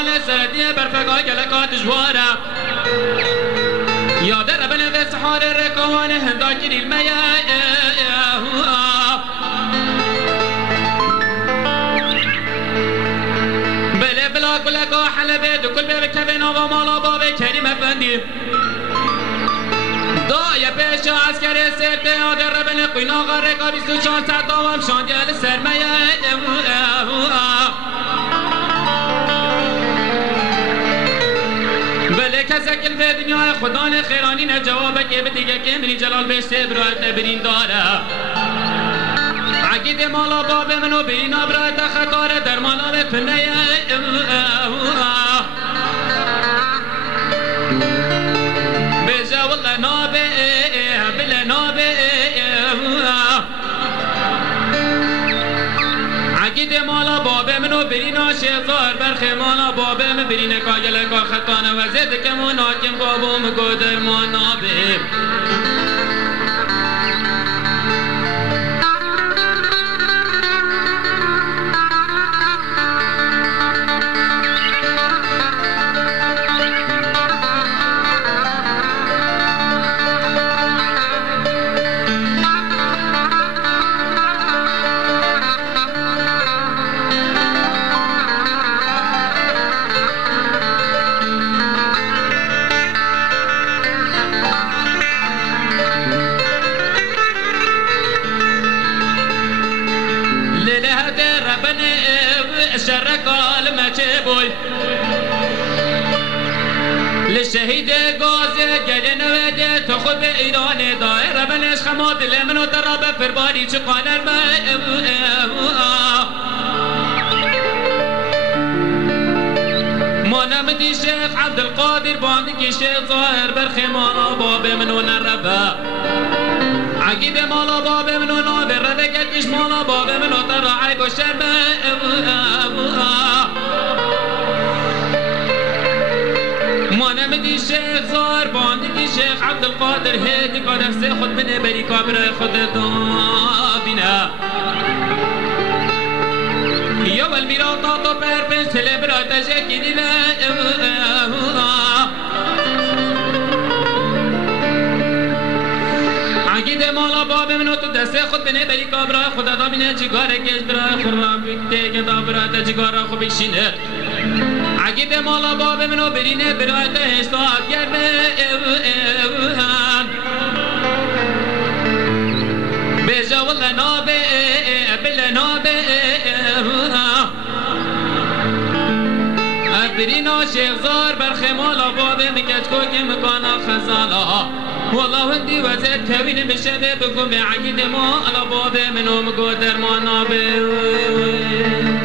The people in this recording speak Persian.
خدان سردی برفقا گلکات جوارا یاد ربن و سحار رکوان هندا گریل میا بله بلا گلکا حلبه دو کل به کبینا و مالا باب کریم افندی دای پیش عسکر سرده یاد ربن قینا غرقا 24 ساعت دوام شاندیل سرمایه بله کسکل به دنیای خدان خیرانی نه جواب که به دیگه که منی جلال بشته برایت نبرین داره عقید مالا باب منو برین برایت خطاره در مالا به پنه بجا والله نابه بلا نابه عقید مالا بابه منو برین شیطار برخی مالا بابه من برین کاجل کا خطانه و زد کمون حاکم بابوم گودر ما نابه لشهید گازه گل نوده تو خود به ایران دایره بلش خماد لمنو درابه فرباری چه قانر مانم دی شیخ عبدالقادر باندی که شیخ ظاهر برخی مانا باب منو نربه عقید مالا باب منو نابه رده گتش مالا باب منو ترعی با شربه مانم دی شیخ زار باندی دی شیخ عبدالقادر هیدی که نفس خود بنه بری کابر خود دابینه یا والمیرا تاتا پر پنج تله برا تجکی دیده عقید مالا باب منو تو دست خود بنه بری کابر خود دابینه جگاره کش برای خراب بکته که دابرا تجگاره خوب بشینه عقید مالا باب منو برینه برایت هشتاد گرده بجا والله نابه بلا نابه برینا شیخ زار برخی مالا باب مکت کو که مکانا خزالا والله هندی وزید کوین بشه بکن به عقید مالا باب منو مگو در ما نابه